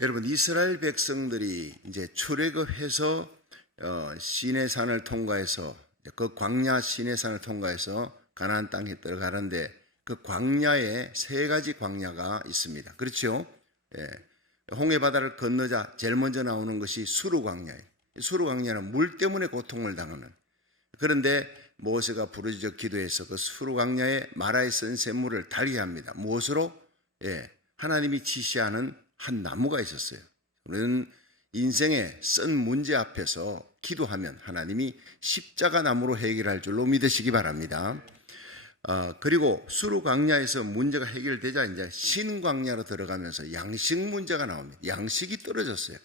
여러분, 이스라엘 백성들이 이제 출애굽해서 시내산을 통과해서 그 광야 시내산을 통과해서 가나안 땅에 들어가는데 그 광야에 세 가지 광야가 있습니다. 그렇죠? 예. 홍해 바다를 건너자 제일 먼저 나오는 것이 수르 광야예요. 수르 광야는 물 때문에 고통을 당하는. 그런데 모세가 부르짖어 기도해서 그 수르 광야에 마라에 쓴 샘물을 달게 합니다. 무엇으로? 하나님이 지시하는 한 나무가 있었어요. 우리는 인생의 쓴 문제 앞에서 기도하면 하나님이 십자가 나무로 해결할 줄로 믿으시기 바랍니다. 그리고 수르 광야에서 문제가 해결되자 이제 신광야로 들어가면서 양식 문제가 나옵니다. 양식이 떨어졌어요.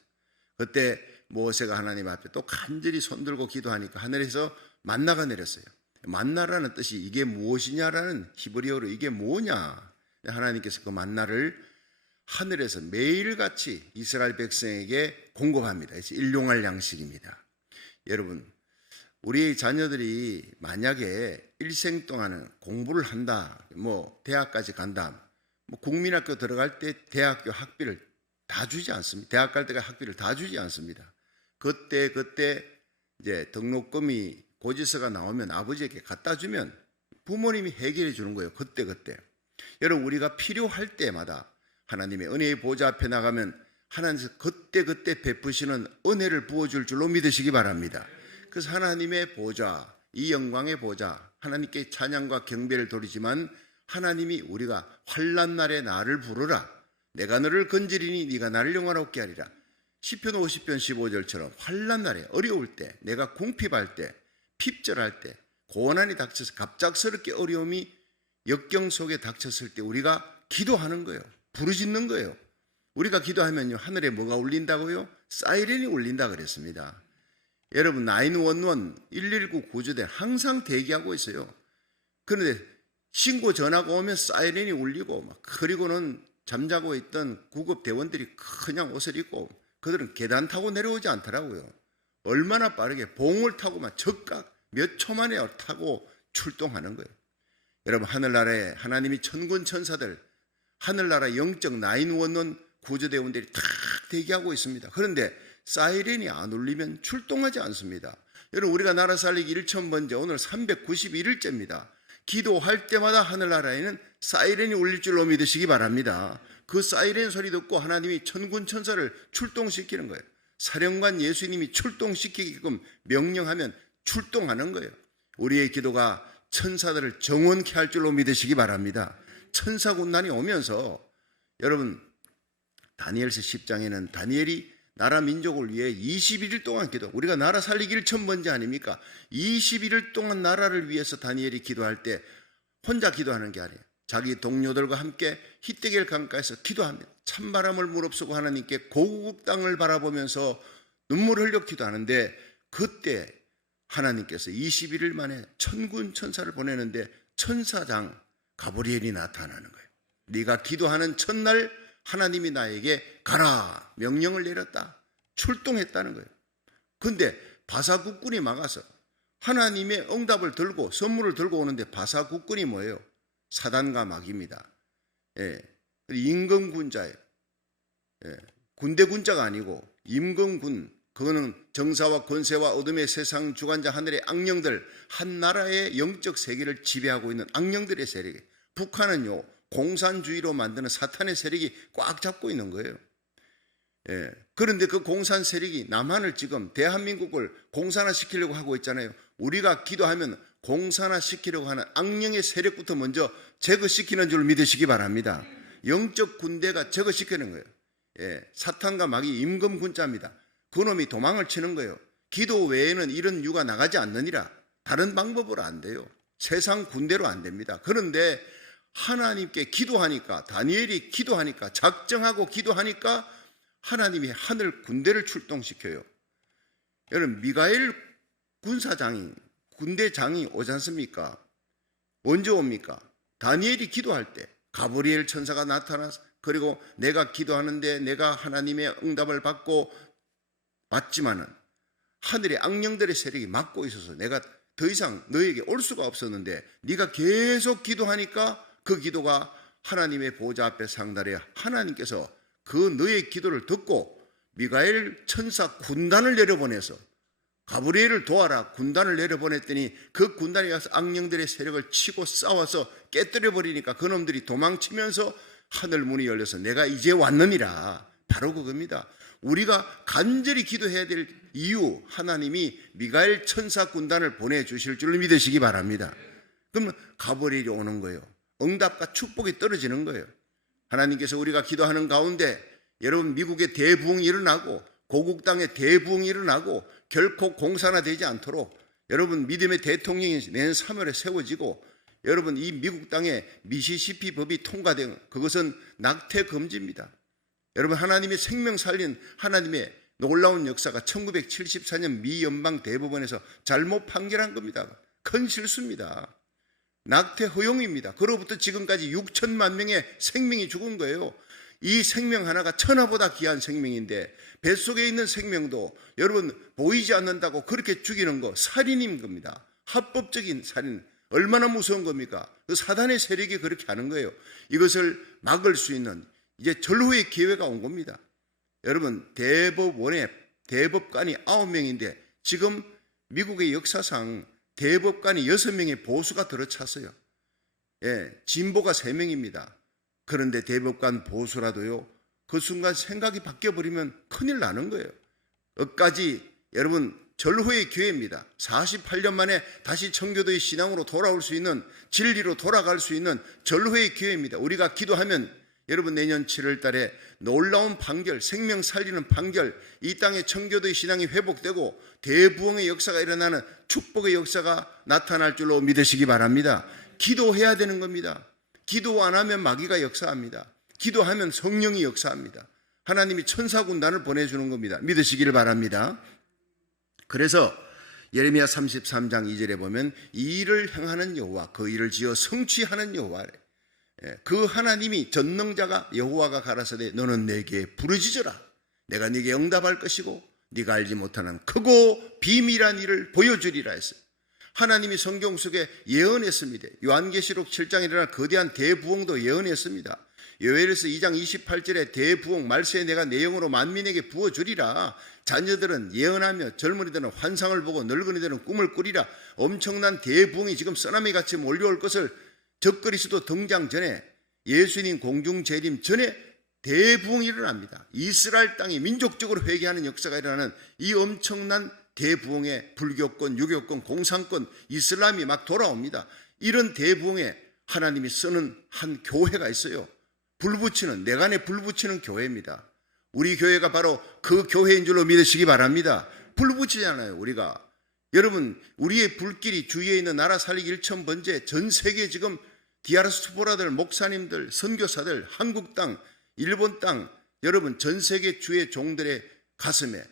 그때 모세가 하나님 앞에 또 간절히 손들고 기도하니까 하늘에서 만나가 내렸어요. 만나라는 뜻이 이게 무엇이냐라는 히브리어로 이게 뭐냐. 하나님께서 그 만나를 하늘에서 매일같이 이스라엘 백성에게 공급합니다. 그래서 일용할 양식입니다. 여러분, 우리 자녀들이 만약에 일생 동안은 공부를 한다, 대학까지 간다, 국민학교 들어갈 때 대학교 학비를 다 주지 않습니다. 대학 갈 때가 학비를 다 주지 않습니다. 그때 이제 등록금이 고지서가 나오면 아버지에게 갖다 주면 부모님이 해결해 주는 거예요. 그때. 여러분, 우리가 필요할 때마다 하나님의 은혜의 보좌 앞에 나가면 하나님께서 그때 베푸시는 은혜를 부어줄 줄로 믿으시기 바랍니다. 그래서 하나님의 보좌, 이 영광의 보좌, 하나님께 찬양과 경배를 드리지만 하나님이 우리가 환난 날에 나를 부르라. 내가 너를 건지리니 네가 나를 영화롭게 하리라. 시편 50편 15절처럼 환난 날에 어려울 때, 내가 궁핍할 때, 핍절할 때, 고난이 닥쳐서 갑작스럽게 어려움이 역경 속에 닥쳤을 때 우리가 기도하는 거예요. 부르짖는 거예요. 우리가 기도하면요, 하늘에 뭐가 울린다고요? 사이렌이 울린다 그랬습니다. 여러분, 911, 119 구조대 항상 대기하고 있어요. 그런데 신고 전화가 오면 사이렌이 울리고, 그리고는 잠자고 있던 구급대원들이 그냥 옷을 입고, 그들은 계단 타고 내려오지 않더라고요. 얼마나 빠르게 봉을 타고 적각 몇 초 만에 타고 출동하는 거예요. 여러분, 하늘나라에 하나님이 천군 천사들, 하늘나라 영적 911 구조대원들이 다 대기하고 있습니다. 그런데 사이렌이 안 울리면 출동하지 않습니다. 여러분, 우리가 나라 살리기 1000번째 오늘 391일째입니다. 기도할 때마다 하늘나라에는 사이렌이 울릴 줄로 믿으시기 바랍니다. 그 사이렌 소리 듣고 하나님이 천군 천사를 출동시키는 거예요. 사령관 예수님이 출동시키게끔 명령하면 출동하는 거예요. 우리의 기도가 천사들을 정원케 할 줄로 믿으시기 바랍니다. 천사군단이 오면서, 여러분, 다니엘서 10장에는 다니엘이 나라 민족을 위해 21일 동안 기도, 우리가 나라 살리기 1000번째 아닙니까? 21일 동안 나라를 위해서 다니엘이 기도할 때 혼자 기도하는 게 아니에요. 자기 동료들과 함께 히데겔 강가에서 기도합니다. 찬바람을 무릅쓰고 하나님께 고국 땅을 바라보면서 눈물을 흘려 기도하는데, 그때 하나님께서 21일 만에 천군 천사를 보내는데 천사장 가브리엘이 나타나는 거예요. 네가 기도하는 첫날 하나님이 나에게 가라 명령을 내렸다. 출동했다는 거예요. 근데 바사국군이 막아서 하나님의 응답을 들고 선물을 들고 오는데, 바사국군이 뭐예요? 사단과 마귀입니다. 임금군자예요. 군대 군자가 아니고 임금군, 그거는 정사와 권세와 어둠의 세상 주관자 하늘의 악령들, 한 나라의 영적 세계를 지배하고 있는 악령들의 세력이, 북한은요 공산주의로 만드는 사탄의 세력이 꽉 잡고 있는 거예요. 그런데 그 공산 세력이 남한을 지금 대한민국을 공산화시키려고 하고 있잖아요. 우리가 기도하면 공산화시키려고 하는 악령의 세력부터 먼저 제거시키는 줄 믿으시기 바랍니다. 영적 군대가 제거시키는 거예요. 사탄과 마귀 임금군자입니다. 그놈이 도망을 치는 거예요. 기도 외에는 이런 유가 나가지 않느니라. 다른 방법으로 안 돼요. 세상 군대로 안 됩니다. 그런데 하나님께 기도하니까, 다니엘이 기도하니까, 작정하고 기도하니까 하나님이 하늘 군대를 출동시켜요. 여러분, 미가엘 군사장이, 군대장이 오지 않습니까? 언제 옵니까? 다니엘이 기도할 때 가브리엘 천사가 나타나서, 그리고 내가 기도하는데 내가 하나님의 응답을 받지만은 하늘의 악령들의 세력이 막고 있어서 내가 더 이상 너에게 올 수가 없었는데, 네가 계속 기도하니까 그 기도가 하나님의 보좌 앞에 상달해 하나님께서 그 너의 기도를 듣고 미가엘 천사 군단을 내려보내서 가브리엘을 도와라 군단을 내려보냈더니 그 군단이 가서 악령들의 세력을 치고 싸워서 깨뜨려 버리니까 그놈들이 도망치면서 하늘 문이 열려서 내가 이제 왔느니라. 바로 그겁니다. 우리가 간절히 기도해야 될 이유, 하나님이 미가엘 천사 군단을 보내주실 줄 믿으시기 바랍니다. 그러면 가브리엘이 오는 거예요. 응답과 축복이 떨어지는 거예요. 하나님께서 우리가 기도하는 가운데 여러분 미국의 대부흥이 일어나고 고국 땅의 대부흥이 일어나고 결코 공산화되지 않도록 여러분 믿음의 대통령이 내년 3월에 세워지고 여러분 이 미국 땅에 미시시피 법이 통과된 그것은 낙태 금지입니다. 여러분 하나님의 생명 살린 하나님의 놀라운 역사가 1974년 미 연방 대법원에서 잘못 판결한 겁니다. 큰 실수입니다. 낙태 허용입니다. 그로부터 지금까지 6천만 명의 생명이 죽은 거예요. 이 생명 하나가 천하보다 귀한 생명인데 뱃속에 있는 생명도 여러분 보이지 않는다고 그렇게 죽이는 거 살인인 겁니다. 합법적인 살인. 얼마나 무서운 겁니까? 그 사단의 세력이 그렇게 하는 거예요. 이것을 막을 수 있는 이제 절호의 기회가 온 겁니다. 여러분 대법원에 대법관이 9명인데 지금 미국의 역사상 대법관이 6명의 보수가 들어찼어요. 예, 진보가 3명입니다. 그런데 대법관 보수라도요, 그 순간 생각이 바뀌어버리면 큰일 나는 거예요. 끝까지 여러분 절호의 기회입니다. 48년 만에 다시 청교도의 신앙으로 돌아올 수 있는, 진리로 돌아갈 수 있는 절호의 기회입니다. 우리가 기도하면 여러분 내년 7월 달에 놀라운 판결, 생명 살리는 판결, 이 땅의 청교도의 신앙이 회복되고 대부흥의 역사가 일어나는 축복의 역사가 나타날 줄로 믿으시기 바랍니다. 기도해야 되는 겁니다. 기도 안 하면 마귀가 역사합니다. 기도하면 성령이 역사합니다. 하나님이 천사군단을 보내주는 겁니다. 믿으시기를 바랍니다. 그래서 예레미야 33장 2절에 보면 이 일을 행하는 여호와, 그 일을 지어 성취하는 여호와래. 그 하나님이 전능자가 여호와가 가라사대 너는 내게 부르짖어라. 내가 네게 응답할 것이고 네가 알지 못하는 크고 비밀한 일을 보여주리라 했어요. 하나님이 성경 속에 예언했습니다. 요한계시록 7장에 일어날 거대한 대부흥도 예언했습니다. 요엘에서 2장 28절에 대부흥 말세에 내가 내 영으로 만민에게 부어주리라. 자녀들은 예언하며 젊은이들은 환상을 보고 늙은이들은 꿈을 꾸리라. 엄청난 대부흥이 지금 쓰나미같이 몰려올 것을 적그리스도 등장 전에 예수님 공중 재림 전에 대부흥이 일어납니다. 이스라엘 땅이 민족적으로 회개하는 역사가 일어나는 이 엄청난 대부흥에 불교권, 유교권, 공산권, 이슬람이 막 돌아옵니다. 이런 대부흥에 하나님이 쓰는 한 교회가 있어요. 불붙이는, 내간에 불붙이는 교회입니다. 우리 교회가 바로 그 교회인 줄로 믿으시기 바랍니다. 불붙이잖아요, 우리가. 여러분, 우리의 불길이 주위에 있는 나라 살리기 1,000번째 전 세계 지금 디아스포라들, 목사님들, 선교사들, 한국 땅, 일본 땅, 여러분 전 세계 주의 종들의 가슴에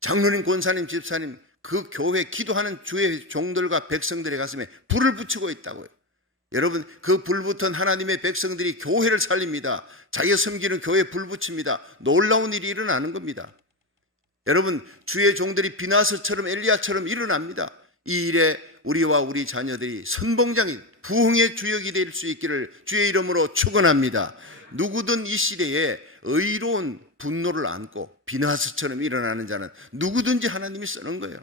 장로님, 권사님, 집사님, 그 교회 기도하는 주의 종들과 백성들의 가슴에 불을 붙이고 있다고요. 여러분 그 불붙은 하나님의 백성들이 교회를 살립니다. 자기가 섬기는 교회에 불 붙입니다. 놀라운 일이 일어나는 겁니다. 여러분 주의 종들이 비나스처럼 엘리야처럼 일어납니다. 이 일에 우리와 우리 자녀들이 선봉장이 부흥의 주역이 될 수 있기를 주의 이름으로 축원합니다. 누구든 이 시대에 의로운 분노를 안고 비나스처럼 일어나는 자는 누구든지 하나님이 쓰는 거예요.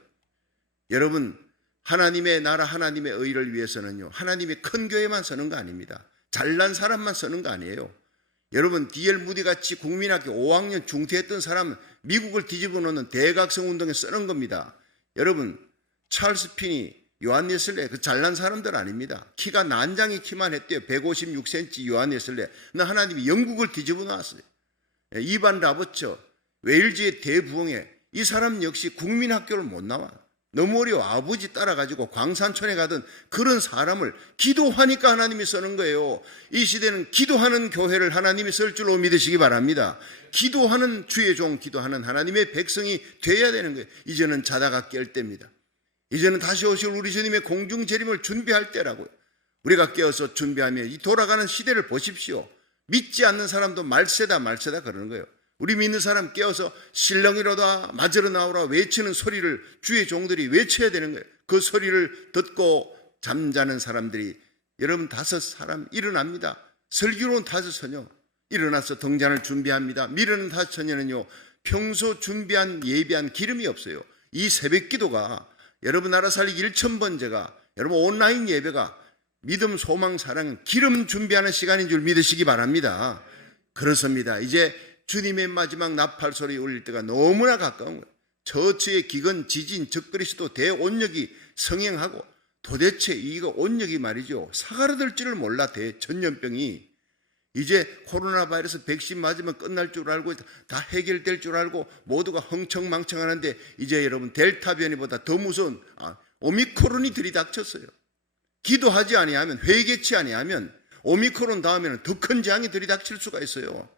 여러분 하나님의 나라, 하나님의 의를 위해서는요, 하나님의 큰 교회만 쓰는 거 아닙니다. 잘난 사람만 쓰는 거 아니에요. 여러분 D.L. 무디 같이 국민학교 5학년 중퇴했던 사람 미국을 뒤집어 놓는 대각성 운동에 쓰는 겁니다. 여러분 찰스 피니, 요한 웨슬레 그 잘난 사람들 아닙니다. 키가 난장이 키만 했대요. 156cm 요한 웨슬레. 나 하나님이 영국을 뒤집어 놨어요. 이반 라버처 웨일즈의 대부흥에 이 사람 역시 국민학교를 못 나와. 너무 어려워. 아버지 따라가지고 광산촌에 가던 그런 사람을 기도하니까 하나님이 쓰는 거예요. 이 시대는 기도하는 교회를 하나님이 쓸 줄로 믿으시기 바랍니다. 기도하는 주의 종, 기도하는 하나님의 백성이 돼야 되는 거예요. 이제는 자다가 깰 때입니다. 이제는 다시 오실 우리 주님의 공중 재림을 준비할 때라고요. 우리가 깨어서 준비하며 이 돌아가는 시대를 보십시오. 믿지 않는 사람도 말세다 그러는 거예요. 우리 믿는 사람 깨어서 신령이로다 맞으러 나오라 외치는 소리를 주의 종들이 외쳐야 되는 거예요. 그 소리를 듣고 잠자는 사람들이 여러분 5 사람 일어납니다. 설교로는 5 서녀. 일어나서 등잔을 준비합니다. 미르는 다처녀는요, 평소 준비한 예비한 기름이 없어요. 이 새벽 기도가, 여러분 나라 살리기 1000번제가, 여러분 온라인 예배가 믿음, 소망, 사랑, 기름 준비하는 시간인 줄 믿으시기 바랍니다. 그렇습니다. 이제 주님의 마지막 나팔 소리 울릴 때가 너무나 가까운 거예요. 저주의 기근, 지진, 적그리스도 대온역이 성행하고, 도대체 이거 온역이 말이죠, 사가라들 줄을 몰라. 대전염병이 이제 코로나 바이러스 백신 맞으면 끝날 줄 알고 다 해결될 줄 알고 모두가 흥청망청하는데, 이제 여러분 델타 변이보다 더 무서운 오미크론이 들이닥쳤어요. 기도하지 아니하면, 회개치 아니하면 오미크론 다음에는 더 큰 재앙이 들이닥칠 수가 있어요.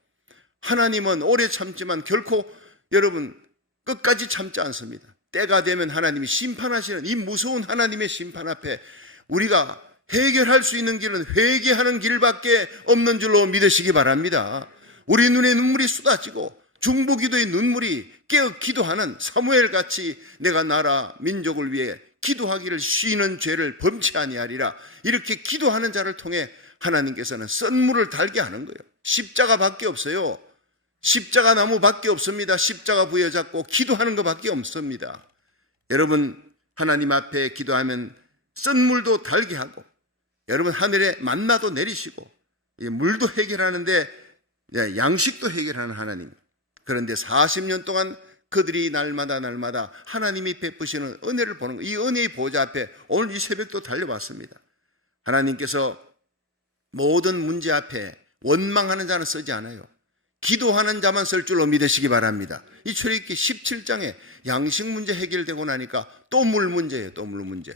하나님은 오래 참지만 결코 여러분 끝까지 참지 않습니다. 때가 되면 하나님이 심판하시는 이 무서운 하나님의 심판 앞에 우리가 해결할 수 있는 길은 회개하는 길밖에 없는 줄로 믿으시기 바랍니다. 우리 눈에 눈물이 쏟아지고 중보기도의 눈물이 깨어 기도하는 사무엘같이 내가 나라 민족을 위해 기도하기를 쉬는 죄를 범치 아니하리라, 이렇게 기도하는 자를 통해 하나님께서는 썬물을 달게 하는 거예요. 십자가밖에 없어요. 십자가 나무밖에 없습니다. 십자가 부여잡고 기도하는 것밖에 없습니다. 여러분 하나님 앞에 기도하면 썬물도 달게 하고, 여러분 하늘에 만나도 내리시고, 물도 해결하는데 양식도 해결하는 하나님. 그런데 40년 동안 그들이 날마다 하나님이 베푸시는 은혜를 보는 거예요. 이 은혜의 보좌 앞에 오늘 이 새벽도 달려왔습니다. 하나님께서 모든 문제 앞에 원망하는 자는 쓰지 않아요. 기도하는 자만 쓸 줄로 믿으시기 바랍니다. 이 출애굽기 17장에 양식 문제 해결되고 나니까 또 물 문제예요. 또 물 문제.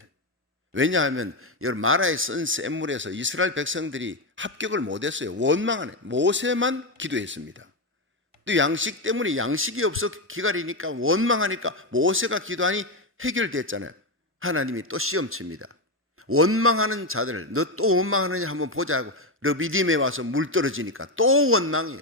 왜냐하면 여러분 마라에 쓴 샘물에서 이스라엘 백성들이 합격을 못했어요. 원망하네. 모세만 기도했습니다. 또 양식 때문에 양식이 없어 기다리니까 원망하니까 모세가 기도하니 해결됐잖아요. 하나님이 또 시험칩니다. 원망하는 자들을 너 또 원망하느냐 한번 보자 하고 르비딤에 와서 물 떨어지니까 또 원망이에요.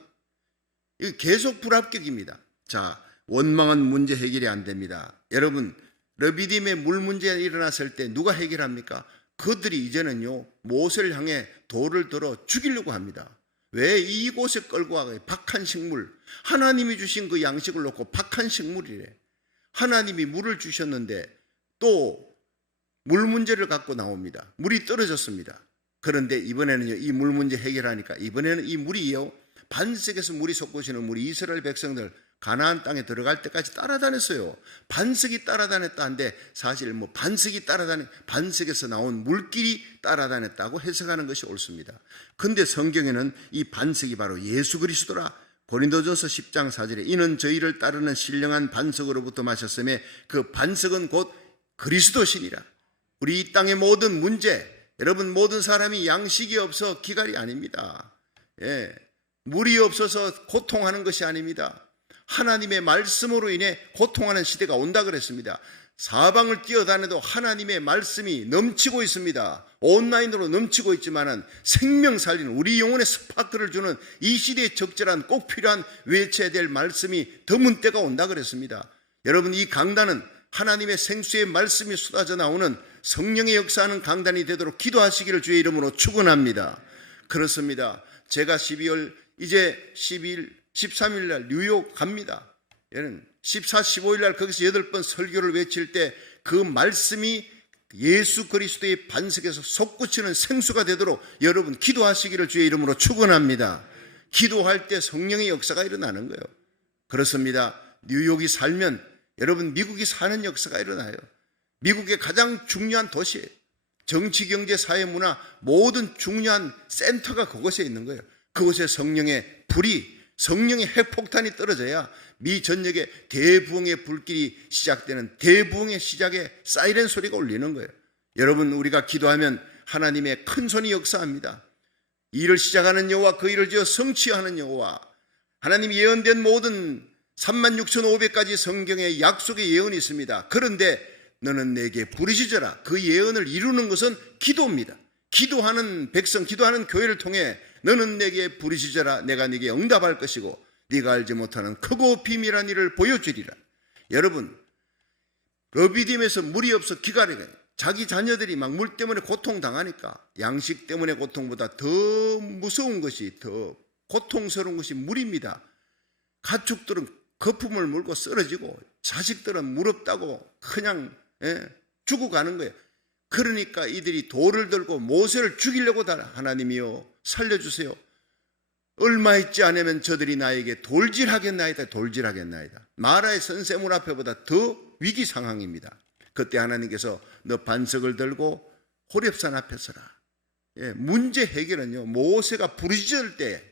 이거 계속 불합격입니다. 자, 원망은 문제 해결이 안 됩니다. 여러분 르비딤에 물 문제가 일어났을 때 누가 해결합니까? 그들이 이제는요 모세를 향해 돌을 들어 죽이려고 합니다. 왜 이곳에 끌고 와서 박한 식물, 하나님이 주신 그 양식을 놓고 박한 식물이래. 하나님이 물을 주셨는데 또 물 문제를 갖고 나옵니다. 물이 떨어졌습니다. 그런데 이번에는요 이 물 문제 해결하니까 이번에는 이 물이요 반석에서 물이 솟구치는 물이 이스라엘 백성들 가나안 땅에 들어갈 때까지 따라다녔어요. 반석이 따라다녔다는데 사실 반석에서 나온 물길이 따라다녔다고 해석하는 것이 옳습니다. 근데 성경에는 이 반석이 바로 예수 그리스도라. 고린도전서 10장 4절에 이는 저희를 따르는 신령한 반석으로부터 마셨으며 그 반석은 곧 그리스도시니라. 우리 이 땅의 모든 문제, 여러분 모든 사람이 양식이 없어 기갈이 아닙니다. 물이 없어서 고통하는 것이 아닙니다. 하나님의 말씀으로 인해 고통하는 시대가 온다 그랬습니다. 사방을 뛰어다녀도 하나님의 말씀이 넘치고 있습니다. 온라인으로 넘치고 있지만은 생명 살리는 우리 영혼의 스파크를 주는 이 시대에 적절한 꼭 필요한 외쳐야 될 말씀이 드문 때가 온다 그랬습니다. 여러분 이 강단은 하나님의 생수의 말씀이 쏟아져 나오는 성령의 역사하는 강단이 되도록 기도하시기를 주의 이름으로 축원합니다. 그렇습니다. 제가 12월 이제 12일 13일 날 뉴욕 갑니다. 얘는 14, 15일 날 거기서 8번 설교를 외칠 때 그 말씀이 예수 그리스도의 반석에서 솟구치는 생수가 되도록 여러분 기도하시기를 주의 이름으로 축원합니다. 기도할 때 성령의 역사가 일어나는 거예요. 그렇습니다. 뉴욕이 살면 여러분 미국이 사는 역사가 일어나요. 미국의 가장 중요한 도시예요. 정치, 경제, 사회, 문화 모든 중요한 센터가 그곳에 있는 거예요. 그곳에 성령의 불이, 성령의 핵폭탄이 떨어져야 미 전역에 대부흥의 불길이 시작되는 대부흥의 시작에 사이렌 소리가 울리는 거예요. 여러분 우리가 기도하면 하나님의 큰 손이 역사합니다. 일을 시작하는 여호와 그 일을 지어 성취하는 여호와, 하나님이 예언된 모든 36,500가지 성경의 약속의 예언이 있습니다. 그런데 너는 내게 부르짖어라. 그 예언을 이루는 것은 기도입니다. 기도하는 백성, 기도하는 교회를 통해 너는 내게 부르짖어라. 내가 네게 응답할 것이고 네가 알지 못하는 크고 비밀한 일을 보여주리라. 여러분 르비딤에서 물이 없어 기갈이가 자기 자녀들이 막 물 때문에 고통당하니까 양식 때문에 고통보다 더 무서운 것이 더 고통스러운 것이 물입니다. 가축들은 거품을 물고 쓰러지고 자식들은 무럽다고 그냥 죽어가는 거예요. 그러니까 이들이 돌을 들고 모세를 죽이려고 하나님이여 살려주세요. 얼마 있지 않으면 저들이 나에게 돌질하겠나이다. 돌질하겠나이다. 마라의 선세물 앞에보다 더 위기 상황입니다. 그때 하나님께서 너 반석을 들고 호렙산 앞에 서라. 문제 해결은요, 모세가 부르짖을 때,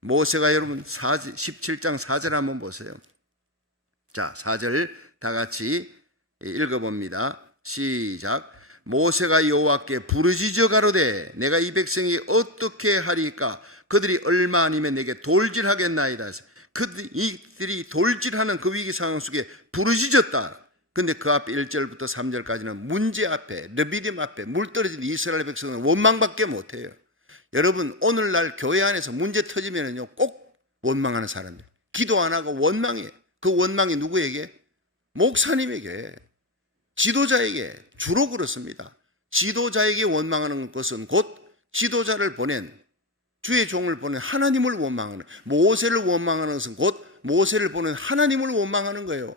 모세가 여러분 17장 4절 한번 보세요. 자, 4절 다 같이 읽어봅니다. 시작. 모세가 여호와께 부르짖어 가로되 내가 이 백성이 어떻게 하리까? 그들이 얼마 아니면 내게 돌질하겠나이다. 이들이 돌질하는 그 위기 상황 속에 부르짖었다. 근데 그 앞에 1절부터 3절까지는 문제 앞에, 르비딤 앞에 물 떨어진 이스라엘 백성은 원망밖에 못해요. 여러분, 오늘날 교회 안에서 문제 터지면은요, 꼭 원망하는 사람들. 기도 안 하고 원망해. 그 원망이 누구에게? 목사님에게, 지도자에게 주로 그렇습니다. 지도자에게 원망하는 것은 곧 지도자를 보낸, 주의 종을 보낸 하나님을 원망하는, 모세를 원망하는 것은 곧 모세를 보낸 하나님을 원망하는 거예요.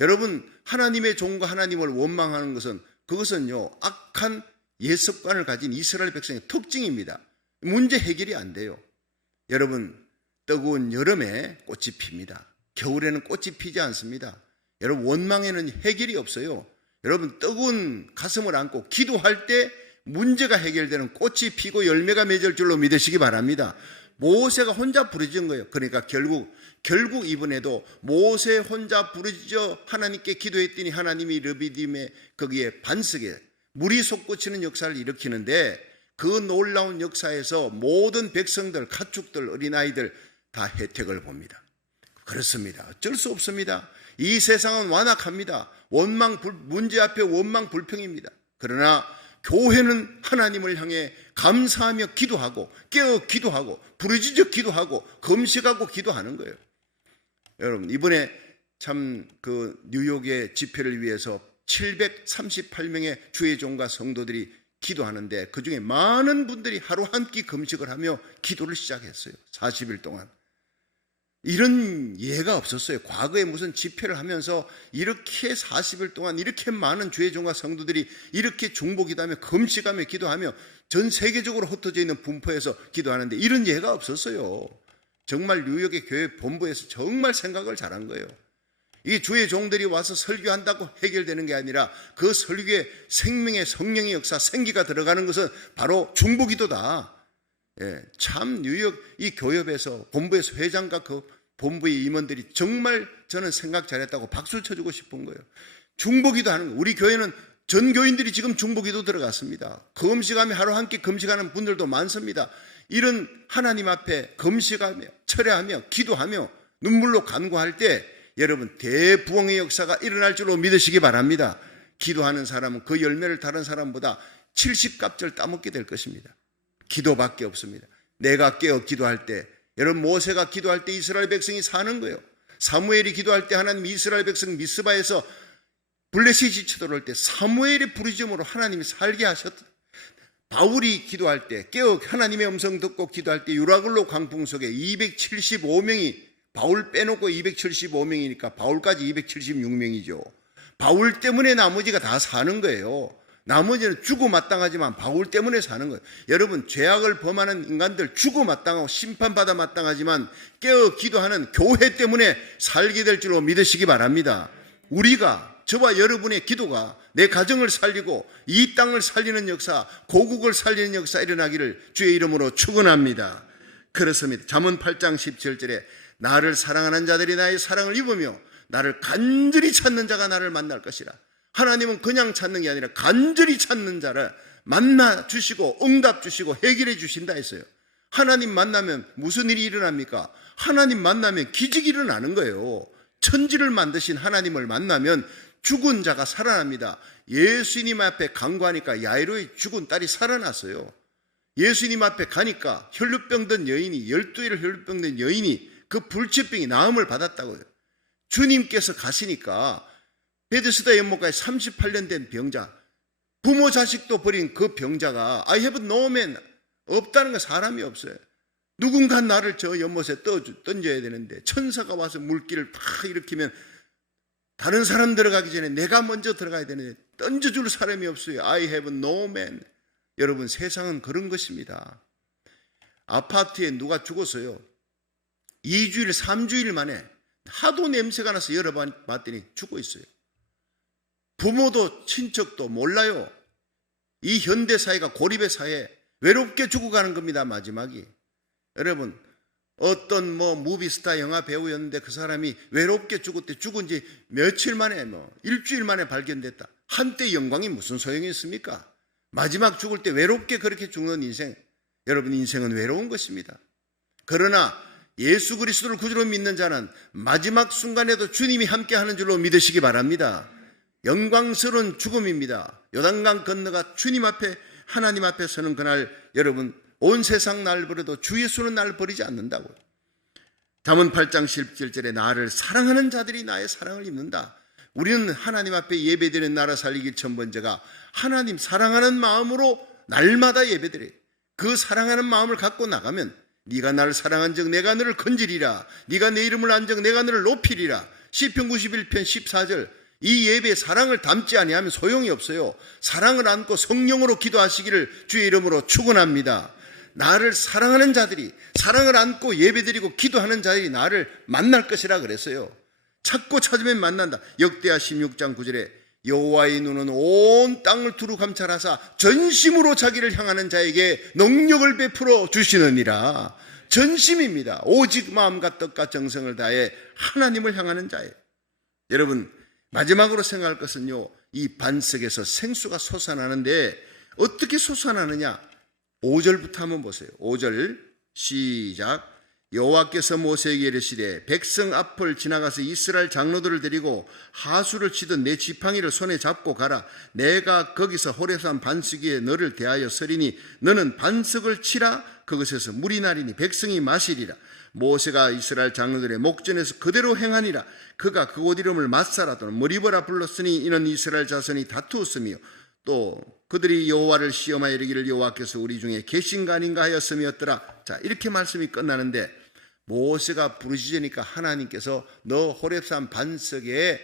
여러분, 하나님의 종과 하나님을 원망하는 것은, 그것은요, 악한 예습관을 가진 이스라엘 백성의 특징입니다. 문제 해결이 안 돼요. 여러분, 뜨거운 여름에 꽃이 핍니다. 겨울에는 꽃이 피지 않습니다. 여러분, 원망에는 해결이 없어요. 여러분, 뜨거운 가슴을 안고 기도할 때 문제가 해결되는, 꽃이 피고 열매가 맺을 줄로 믿으시기 바랍니다. 모세가 혼자 부르짖은 거예요. 그러니까 결국 이번에도 모세 혼자 부르짖어 하나님께 기도했더니 하나님이 르비딤의 거기에 반석에 물이 솟구치는 역사를 일으키는데, 그 놀라운 역사에서 모든 백성들, 가축들, 어린아이들 다 혜택을 봅니다. 그렇습니다. 어쩔 수 없습니다. 이 세상은 완악합니다. 문제 앞에 원망 불평입니다. 그러나 교회는 하나님을 향해 감사하며 기도하고, 깨어 기도하고, 부르짖어 기도하고, 금식하고 기도하는 거예요. 여러분, 이번에 참 그 뉴욕의 집회를 위해서 738명의 주의 종과 성도들이 기도하는데, 그 중에 많은 분들이 하루 한 끼 금식을 하며 기도를 시작했어요. 40일 동안. 이런 예가 없었어요. 과거에 무슨 집회를 하면서 이렇게 40일 동안 이렇게 많은 주의 종과 성도들이 이렇게 중보기도하며 금식하며 기도하며 전 세계적으로 흩어져 있는 분포에서 기도하는데 이런 예가 없었어요. 정말 뉴욕의 교회 본부에서 정말 생각을 잘한 거예요. 이 주의 종들이 와서 설교한다고 해결되는 게 아니라 그 설교에 생명의 성령의 역사, 생기가 들어가는 것은 바로 중보기도다. 참 뉴욕 이 교협에서, 본부에서 회장과 그 본부의 임원들이 정말 저는 생각 잘했다고 박수를 쳐주고 싶은 거예요. 중보기도 하는 거예요. 우리 교회는 전 교인들이 지금 중보기도 들어갔습니다. 금식하며 하루 한 끼 금식하는 분들도 많습니다. 이런 하나님 앞에 금식하며 철회하며 기도하며 눈물로 간구할 때 여러분, 대부흥의 역사가 일어날 줄로 믿으시기 바랍니다. 기도하는 사람은 그 열매를 다른 사람보다 70갑절 따먹게 될 것입니다. 기도밖에 없습니다. 내가 깨어 기도할 때, 여러분, 모세가 기도할 때 이스라엘 백성이 사는 거예요. 사무엘이 기도할 때 하나님 이스라엘 백성 미스바에서 블레셋이 쳐들어올 때 사무엘의 부르짖음으로 하나님이 살게 하셨다. 바울이 기도할 때, 깨어 하나님의 음성 듣고 기도할 때 유라글로 광풍 속에 275명이, 바울 빼놓고 275명이니까 바울까지 276명이죠. 바울 때문에 나머지가 다 사는 거예요. 나머지는 죽어마땅하지만 바울 때문에 사는 거예요. 여러분, 죄악을 범하는 인간들 죽어마땅하고 심판받아 마땅하지만 깨어 기도하는 교회 때문에 살게 될 줄로 믿으시기 바랍니다. 우리가, 저와 여러분의 기도가 내 가정을 살리고 이 땅을 살리는 역사, 고국을 살리는 역사 일어나기를 주의 이름으로 축원합니다. 그렇습니다. 잠언 8장 17절에 나를 사랑하는 자들이 나의 사랑을 입으며 나를 간절히 찾는 자가 나를 만날 것이라. 하나님은 그냥 찾는 게 아니라 간절히 찾는 자를 만나 주시고 응답 주시고 해결해 주신다 했어요. 하나님 만나면 무슨 일이 일어납니까? 하나님 만나면 기적이 일어나는 거예요. 천지를 만드신 하나님을 만나면 죽은 자가 살아납니다. 예수님 앞에 간구하니까 야이로의 죽은 딸이 살아났어요. 예수님 앞에 가니까 혈루병 든 여인이, 12일을 혈루병 든 여인이 그 불치병이 나음을 받았다고요. 주님께서 가시니까 베데스다 연못가에 38년 된 병자, 부모 자식도 버린 그 병자가 I have no man, 없다는 거, 사람이 없어요. 누군가 나를 저 연못에 던져야 되는데 천사가 와서 물길을 팍 일으키면 다른 사람 들어가기 전에 내가 먼저 들어가야 되는데 던져줄 사람이 없어요. I have no man. 여러분, 세상은 그런 것입니다. 아파트에 누가 죽었어요. 2주일, 3주일 만에 하도 냄새가 나서 열어봤더니 죽고 있어요. 부모도 친척도 몰라요. 이 현대사회가 고립의 사회, 외롭게 죽어가는 겁니다, 마지막이. 여러분, 어떤 무비스타 영화 배우였는데 그 사람이 외롭게 죽었대. 죽은 지 며칠 만에, 일주일 만에 발견됐다. 한때 영광이 무슨 소용이 있습니까? 마지막 죽을 때 외롭게 그렇게 죽는 인생. 여러분, 인생은 외로운 것입니다. 그러나 예수 그리스도를 구주로 믿는 자는 마지막 순간에도 주님이 함께하는 줄로 믿으시기 바랍니다. 영광스러운 죽음입니다. 요단강 건너가 주님 앞에, 하나님 앞에 서는 그날, 여러분, 온 세상 날 버려도 주 예수는 날 버리지 않는다고요. 잠언 8장 17절에 나를 사랑하는 자들이 나의 사랑을 입는다. 우리는 하나님 앞에 예배드리는 나라 살리기 첫 번째가 하나님 사랑하는 마음으로 날마다 예배드려요. 그 사랑하는 마음을 갖고 나가면 네가 나를 사랑한즉 내가 너를 건지리라. 네가 내 이름을 안즉 내가 너를 높이리라. 시편 91편 14절. 이 예배에 사랑을 담지 아니하면 소용이 없어요. 사랑을 안고 성령으로 기도하시기를 주의 이름으로 축원합니다. 나를 사랑하는 자들이, 사랑을 안고 예배드리고 기도하는 자들이 나를 만날 것이라 그랬어요. 찾고 찾으면 만난다. 역대하 16장 9절에 여호와의 눈은 온 땅을 두루 감찰하사 전심으로 자기를 향하는 자에게 능력을 베풀어 주시느니라. 전심입니다. 오직 마음과 뜻과 정성을 다해 하나님을 향하는 자예요. 여러분, 마지막으로 생각할 것은요, 이 반석에서 생수가 솟아나는데 어떻게 솟아나느냐? 5절부터 한번 보세요. 5절 시작. 여호와께서 모세에게 이르시되 백성 앞을 지나가서 이스라엘 장로들을 데리고 하수를 치던 내 지팡이를 손에 잡고 가라. 내가 거기서 호렙산 반석 위에 너를 대하여 서리니 너는 반석을 치라. 그것에서 물이 나리니 백성이 마시리라. 모세가 이스라엘 장로들의 목전에서 그대로 행하니라. 그가 그곳 이름을 마사라 또는 머리보라 불렀으니 이는 이스라엘 자손이 다투었으며 또 그들이 여호와를 시험하여 이르기를 여호와께서 우리 중에 계신가 아닌가 하였음이었더라. 자, 이렇게 말씀이 끝나는데 모세가 부르짖으니까 하나님께서 너 호렙산 반석에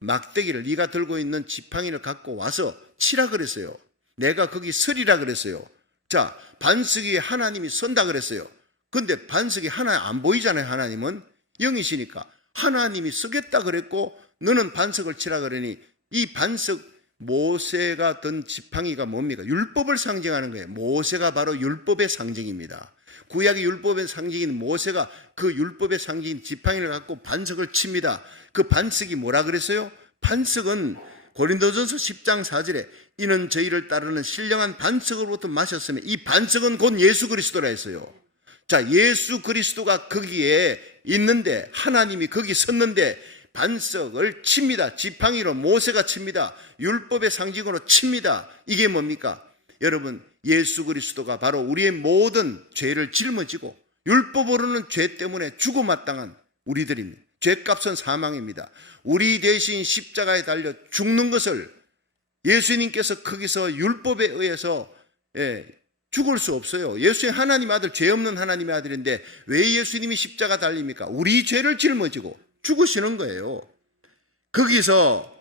막대기를, 네가 들고 있는 지팡이를 갖고 와서 치라 그랬어요. 내가 거기 서리라 그랬어요. 자, 반석 위에 하나님이 선다 그랬어요. 근데 반석이 하나 안 보이잖아요. 하나님은 영이시니까. 하나님이 쓰겠다 그랬고 너는 반석을 치라 그러니 이 반석, 모세가 든 지팡이가 뭡니까? 율법을 상징하는 거예요. 모세가 바로 율법의 상징입니다. 구약의 율법의 상징인 모세가 그 율법의 상징인 지팡이를 갖고 반석을 칩니다. 그 반석이 뭐라 그랬어요? 반석은 고린도전서 10장 4절에 이는 저희를 따르는 신령한 반석으로부터 마셨으며 이 반석은 곧 예수 그리스도라 했어요. 자, 예수 그리스도가 거기에 있는데, 하나님이 거기 섰는데 반석을 칩니다. 지팡이로 모세가 칩니다. 율법의 상징으로 칩니다. 이게 뭡니까? 여러분, 예수 그리스도가 바로 우리의 모든 죄를 짊어지고 율법으로는 죄 때문에 죽어마땅한 우리들입니다. 죄값은 사망입니다. 우리 대신 십자가에 달려 죽는 것을 예수님께서 거기서 율법에 의해서 죽을 수 없어요. 예수님 하나님 아들, 죄 없는 하나님의 아들인데 왜 예수님이 십자가 달립니까? 우리 죄를 짊어지고 죽으시는 거예요. 거기서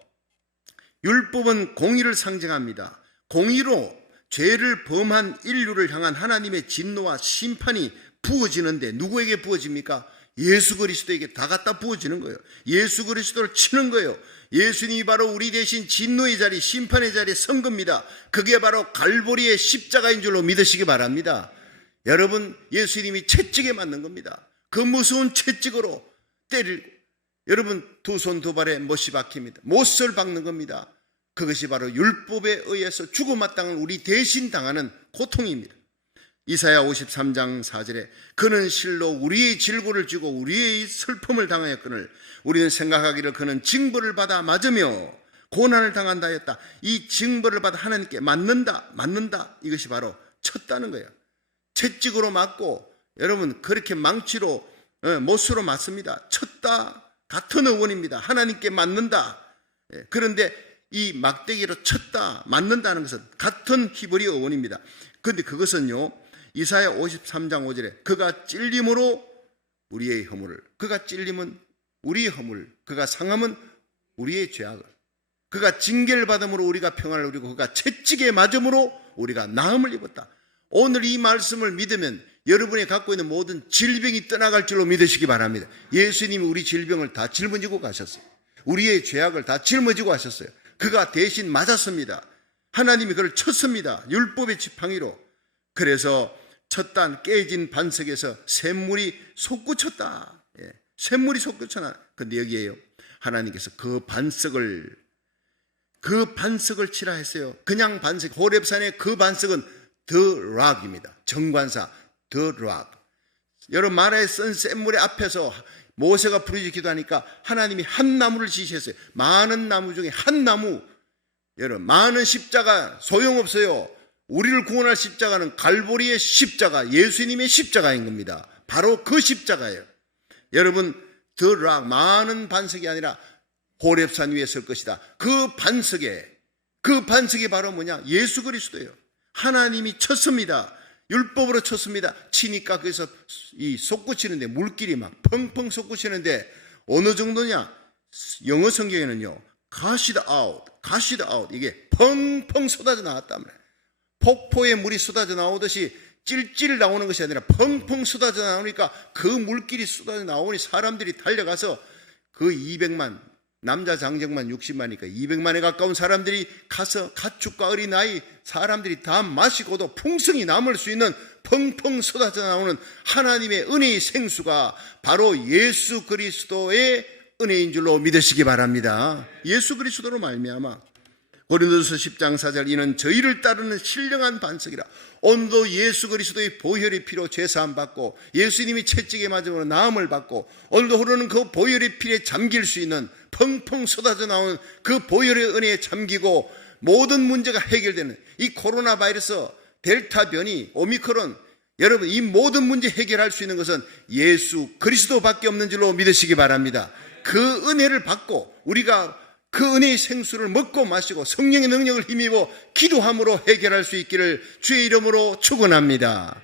율법은 공의를 상징합니다. 공의로 죄를 범한 인류를 향한 하나님의 진노와 심판이 부어지는데 누구에게 부어집니까? 예수 그리스도에게 다 갖다 부어지는 거예요. 예수 그리스도를 치는 거예요. 예수님이 바로 우리 대신 진노의 자리, 심판의 자리에 선 겁니다. 그게 바로 갈보리의 십자가인 줄로 믿으시기 바랍니다. 여러분, 예수님이 채찍에 맞는 겁니다. 그 무서운 채찍으로 때리고 여러분 두 손 두 발에 못이 박힙니다. 못을 박는 겁니다. 그것이 바로 율법에 의해서 죽어마땅한 우리 대신 당하는 고통입니다. 이사야 53장 4절에 그는 실로 우리의 질고를 지고 우리의 슬픔을 당하였거늘 우리는 생각하기를 그는 징벌을 받아 맞으며 고난을 당한다 했다. 이 징벌을 받아 하나님께 맞는다. 이것이 바로 쳤다는 거예요. 채찍으로 맞고 여러분 그렇게 망치로 못으로 맞습니다. 쳤다. 같은 어원입니다. 하나님께 맞는다. 그런데 이 막대기로 쳤다, 맞는다는 것은 같은 히브리 어원입니다. 그런데 그것은요, 이사야 53장 5절에 그가 찔림으로 우리의 허물을, 그가 찔림은 우리의 허물, 그가 상함은 우리의 죄악을, 그가 징계를 받음으로 우리가 평안을 누리고 그가 채찍에 맞음으로 우리가 나음을 입었다. 오늘 이 말씀을 믿으면 여러분이 갖고 있는 모든 질병이 떠나갈 줄로 믿으시기 바랍니다. 예수님이 우리 질병을 다 짊어지고 가셨어요. 우리의 죄악을 다 짊어지고 가셨어요. 그가 대신 맞았습니다. 하나님이 그를 쳤습니다. 율법의 지팡이로. 그래서 첫 단 깨진 반석에서 샘물이 솟구쳤다. 샘물이 솟구쳤나. 근데 여기에요, 하나님께서 그 반석을 치라 했어요. 그냥 반석, 호렙산의 그 반석은 The Rock입니다. 정관사 The Rock. 여러분, 마라에 쓴 샘물의 앞에서 모세가 부르짖어 기도하니까 하나님이 한 나무를 지시했어요. 많은 나무 중에 한 나무. 여러분, 많은 십자가 소용없어요. 우리를 구원할 십자가는 갈보리의 십자가, 예수님의 십자가인 겁니다. 바로 그 십자가예요. 여러분, The Rock, 많은 반석이 아니라 호렙산 위에 설 것이다. 그 반석이 바로 뭐냐? 예수 그리스도예요. 하나님이 쳤습니다. 율법으로 쳤습니다. 치니까 거기서 이 솟구치는데, 물길이 막 펑펑 솟구치는데 어느 정도냐? 영어 성경에는요, gushing out, 이게 펑펑 쏟아져 나왔단 말이에요. 폭포에 물이 쏟아져 나오듯이 찔찔 나오는 것이 아니라 펑펑 쏟아져 나오니까 그 물길이 쏟아져 나오니 사람들이 달려가서 그 200만, 남자 장정만 60만이니까 200만에 가까운 사람들이 가서 가축과 어린아이 사람들이 다 마시고도 풍성히 남을 수 있는 펑펑 쏟아져 나오는 하나님의 은혜의 생수가 바로 예수 그리스도의 은혜인 줄로 믿으시기 바랍니다. 예수 그리스도로 말미암아. 고린도서 10장 4절, 이는 저희를 따르는 신령한 반석이라. 오늘도 예수 그리스도의 보혈의 피로 죄사함 받고 예수님이 채찍에 맞음으로 나음을 받고 오늘도 흐르는 그 보혈의 피에 잠길 수 있는, 펑펑 쏟아져 나오는 그 보혈의 은혜에 잠기고 모든 문제가 해결되는 이 코로나 바이러스 델타 변이 오미크론, 여러분, 이 모든 문제 해결할 수 있는 것은 예수 그리스도밖에 없는 줄로 믿으시기 바랍니다. 그 은혜를 받고 우리가 그 은혜의 생수를 먹고 마시고 성령의 능력을 힘입어 기도함으로 해결할 수 있기를 주의 이름으로 축원합니다.